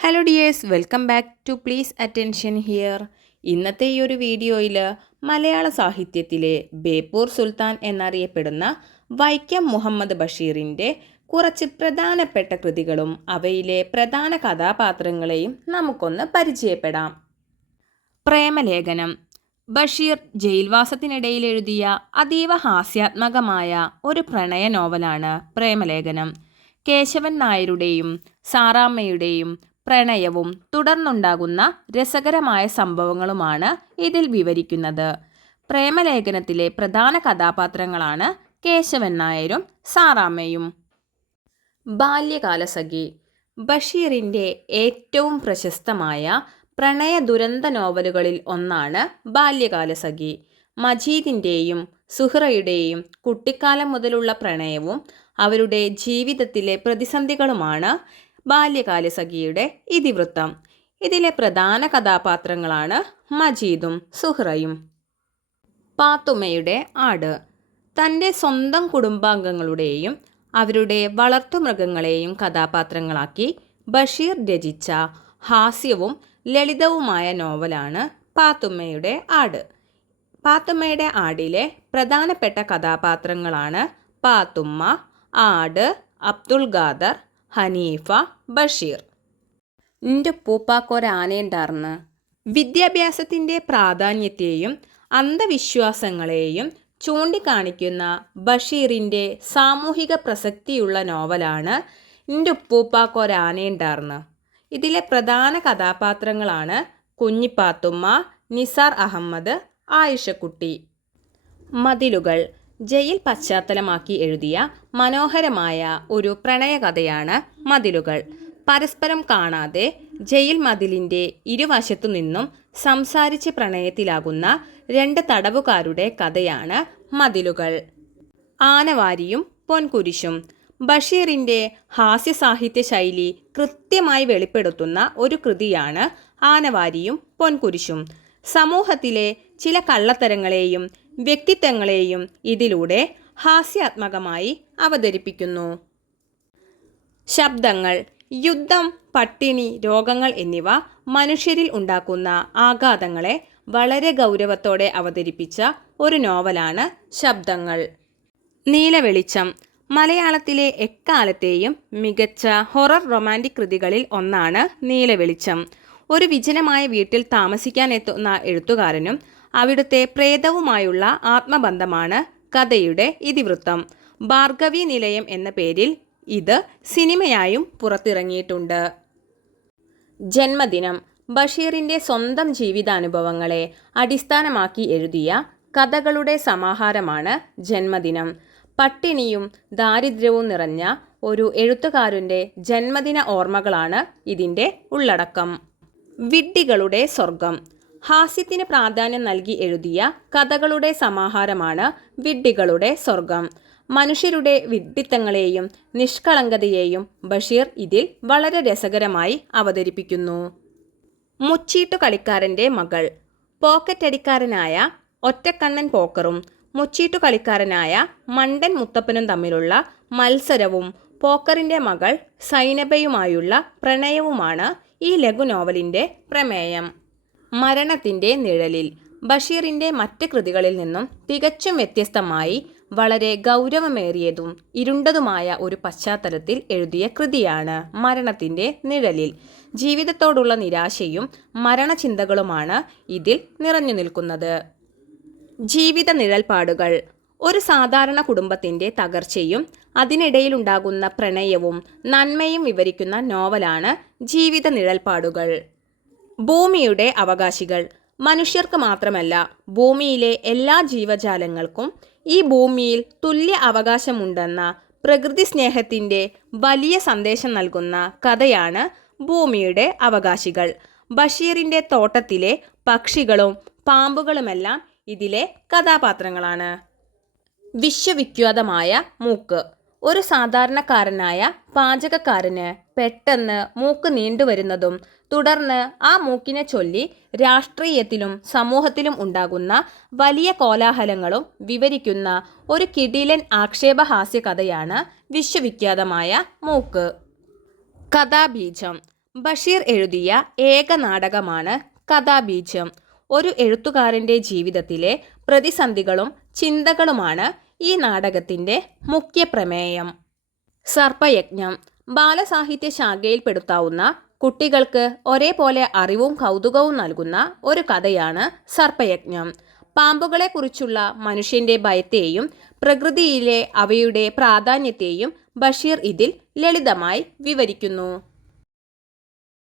Hello dears, welcome back to please attention here. ഇന്നത്തെ ഈ ഒരു വീഡിയോയിൽ മലയാള സാഹിത്യത്തിലെ ബേപ്പൂർ സുൽത്താൻ എന്നറിയപ്പെടുന്ന വൈക്കം മുഹമ്മദ് ബഷീറിൻ്റെ കുറച്ച് പ്രധാനപ്പെട്ട കൃതികളും അവയിലെ പ്രധാന കഥാപാത്രങ്ങളെയും നമുക്കൊന്ന് പരിചയപ്പെടാം. പ്രേമലേഖനം. ബഷീർ ജയിൽവാസത്തിനിടയിൽ എഴുതിയ അതീവ ഹാസ്യാത്മകമായ ഒരു പ്രണയ നോവലാണ് പ്രേമലേഖനം. കേശവൻ നായരുടെയും സാറാമ്മയുടെയും പ്രണയവും തുടർന്നുണ്ടാകുന്ന രസകരമായ സംഭവങ്ങളുമാണ് ഇതിൽ വിവരിക്കുന്നത്. പ്രേമലേഖനത്തിലെ പ്രധാന കഥാപാത്രങ്ങളാണ് കേശവൻ നായരും സാറാമ്മയും. ബാല്യകാലസഖി. ബഷീറിൻ്റെ ഏറ്റവും പ്രശസ്തമായ പ്രണയ ദുരന്ത നോവലുകളിൽ ഒന്നാണ് ബാല്യകാലസഖി. മജീദിൻ്റെയും സുഹ്റയുടെയും കുട്ടിക്കാലം മുതലുള്ള പ്രണയവും അവരുടെ ജീവിതത്തിലെ പ്രതിസന്ധികളുമാണ് ബാല്യകാലസഖിയുടെ ഇതിവൃത്തം. ഇതിലെ പ്രധാന കഥാപാത്രങ്ങളാണ് മജീദും സുഹ്റയും. പാത്തുമ്മയുടെ ആട്. തൻ്റെ സ്വന്തം കുടുംബാംഗങ്ങളുടെയും അവരുടെ വളർത്തുമൃഗങ്ങളെയും കഥാപാത്രങ്ങളാക്കി ബഷീർ രചിച്ച ഹാസ്യവും ലളിതവുമായ നോവലാണ് പാത്തുമ്മയുടെ ആട്. പാത്തുമ്മയുടെ ആടിലെ പ്രധാനപ്പെട്ട കഥാപാത്രങ്ങളാണ് പാത്തുമ്മ, ആട്, അബ്ദുൾ ഖാദർ, ഹനീഫ, ബഷീർ. എൻ്റെ ഉപ്പൂപ്പാക്കൊരാനയുണ്ടാർന്ന്. വിദ്യാഭ്യാസത്തിൻ്റെ പ്രാധാന്യത്തെയും അന്ധവിശ്വാസങ്ങളെയും ചൂണ്ടിക്കാണിക്കുന്ന ബഷീറിൻ്റെ സാമൂഹിക പ്രസക്തിയുള്ള നോവലാണ് എൻ്റെ ഉപ്പൂപ്പാക്കൊരാനയുണ്ടാർന്ന്. ഇതിലെ പ്രധാന കഥാപാത്രങ്ങളാണ് കുഞ്ഞിപ്പാത്തുമ്മ, നിസാർ അഹമ്മദ്, ആയിഷക്കുട്ടി. മതിലുകൾ. ജയിൽ പശ്ചാത്തലമാക്കി എഴുതിയ മനോഹരമായ ഒരു പ്രണയകഥയാണ് മതിലുകൾ. പരസ്പരം കാണാതെ ജയിൽ മതിലിൻ്റെ ഇരുവശത്തു നിന്നും സംസാരിച്ച് പ്രണയത്തിലാകുന്ന രണ്ട് തടവുകാരുടെ കഥയാണ് മതിലുകൾ. ആനവാരിയും പൊൻകുരിശും. ബഷീറിൻ്റെ ഹാസ്യസാഹിത്യ ശൈലി കൃത്യമായി വെളിപ്പെടുത്തുന്ന ഒരു കൃതിയാണ് ആനവാരിയും പൊൻകുരിശും. സമൂഹത്തിലെ ചില കള്ളത്തരങ്ങളെയും വ്യക്തിത്വങ്ങളെയും ഇതിലൂടെ ഹാസ്യാത്മകമായി അവതരിപ്പിക്കുന്നു. ശബ്ദങ്ങൾ. യുദ്ധം, പട്ടിണി, രോഗങ്ങൾ എന്നിവ മനുഷ്യരിൽ ഉണ്ടാക്കുന്ന ആഘാതങ്ങളെ വളരെ ഗൗരവത്തോടെ അവതരിപ്പിച്ച ഒരു നോവലാണ് ശബ്ദങ്ങൾ. നീലവെളിച്ചം. മലയാളത്തിലെ എക്കാലത്തെയും മികച്ച ഹൊറർ റൊമാൻറ്റിക് കൃതികളിൽ ഒന്നാണ് നീലവെളിച്ചം. ഒരു വിജനമായ വീട്ടിൽ താമസിക്കാനെത്തുന്ന എഴുത്തുകാരനും അവിടുത്തെ പ്രേതവുമായുള്ള ആത്മബന്ധമാണ് കഥയുടെ ഇതിവൃത്തം. ഭാർഗവി നിലയം എന്ന പേരിൽ ഇത് സിനിമയായും പുറത്തിറങ്ങിയിട്ടുണ്ട്. ജന്മദിനം. ബഷീറിൻ്റെ സ്വന്തം ജീവിതാനുഭവങ്ങളെ അടിസ്ഥാനമാക്കി എഴുതിയ കഥകളുടെ സമാഹാരമാണ് ജന്മദിനം. പട്ടിണിയും ദാരിദ്ര്യവും നിറഞ്ഞ ഒരു എഴുത്തുകാരൻ്റെ ജന്മദിന ഓർമ്മകളാണ് ഇതിൻ്റെ ഉള്ളടക്കം. വിഡ്ഢികളുടെ സ്വർഗം. ഹാസ്യത്തിന് പ്രാധാന്യം നൽകി എഴുതിയ കഥകളുടെ സമാഹാരമാണ് വിഡ്ഢികളുടെ സ്വർഗം. മനുഷ്യരുടെ വിഡ്ഢിത്തങ്ങളെയും നിഷ്കളങ്കതയെയും ബഷീർ ഇതിൽ വളരെ രസകരമായി അവതരിപ്പിക്കുന്നു. മുച്ചീട്ടു കളിക്കാരൻ്റെ മകൾ. പോക്കറ്റടിക്കാരനായ ഒറ്റക്കണ്ണൻ പോക്കറും മുച്ചീട്ടു കളിക്കാരനായ മണ്ടൻ മുത്തപ്പനും തമ്മിലുള്ള മത്സരവും പോക്കറിൻ്റെ മകൾ സൈനബയുമായുള്ള പ്രണയവുമാണ് ഈ ലഘു നോവലിൻ്റെ പ്രമേയം. മരണത്തിൻ്റെ നിഴലിൽ. ബഷീറിൻ്റെ മറ്റ് കൃതികളിൽ നിന്നും തികച്ചും വ്യത്യസ്തമായി വളരെ ഗൗരവമേറിയതും ഇരുണ്ടതുമായ ഒരു പശ്ചാത്തലത്തിൽ എഴുതിയ കൃതിയാണ് മരണത്തിൻ്റെ നിഴലിൽ. ജീവിതത്തോടുള്ള നിരാശയും മരണചിന്തകളുമാണ് ഇതിൽ നിറഞ്ഞു നിൽക്കുന്നത്. ജീവിത നിഴൽപ്പാടുകൾ. ഒരു സാധാരണ കുടുംബത്തിൻ്റെ തകർച്ചയും അതിനിടയിലുണ്ടാകുന്ന പ്രണയവും നന്മയും വിവരിക്കുന്ന നോവലാണ് ജീവിത നിഴൽപ്പാടുകൾ. ഭൂമിയുടെ അവകാശികൾ. മനുഷ്യർക്ക് മാത്രമല്ല, ഭൂമിയിലെ എല്ലാ ജീവജാലങ്ങൾക്കും ഈ ഭൂമിയിൽ തുല്യ അവകാശമുണ്ടെന്ന പ്രകൃതി സ്നേഹത്തിൻ്റെ വലിയ സന്ദേശം നൽകുന്ന കഥയാണ് ഭൂമിയുടെ അവകാശികൾ. ബഷീറിൻ്റെ തോട്ടത്തിലെ പക്ഷികളും പാമ്പുകളുമെല്ലാം ഇതിലെ കഥാപാത്രങ്ങളാണ്. വിശ്വവിഖ്യാതമായ മൂക്ക്. ഒരു സാധാരണക്കാരനായ പാചകക്കാരന് പെട്ടെന്ന് മൂക്ക് നീണ്ടുവരുന്നതും തുടർന്ന് ആ മൂക്കിനെ ചൊല്ലി രാഷ്ട്രീയത്തിലും സമൂഹത്തിലും ഉണ്ടാകുന്ന വലിയ കോലാഹലങ്ങളും വിവരിക്കുന്ന ഒരു കിടിലൻ ആക്ഷേപഹാസ്യ കഥയാണ് വിശ്വവിഖ്യാതമായ മൂക്ക്. കഥാബീജം. ബഷീർ എഴുതിയ ഏക നാടകമാണ് കഥാബീജം. ഒരു എഴുത്തുകാരൻ്റെ ജീവിതത്തിലെ പ്രതിസന്ധികളും ചിന്തകളുമാണ് ഈ നാടകത്തിൻ്റെ മുഖ്യ പ്രമേയം. സർപ്പയജ്ഞം ബാലസാഹിത്യ ശാഖയിൽപ്പെടുത്താവുന്ന കുട്ടികൾക്ക് ഒരേപോലെ അറിവും കൗതുകവും നൽകുന്ന ഒരു കഥയാണ് സർപ്പയജ്ഞം. പാമ്പുകളെക്കുറിച്ചുള്ള മനുഷ്യൻ്റെ ഭയത്തെയും പ്രകൃതിയിലെ അവയുടെ പ്രാധാന്യത്തെയും ബഷീർ ഇതിൽ ലളിതമായി വിവരിക്കുന്നു.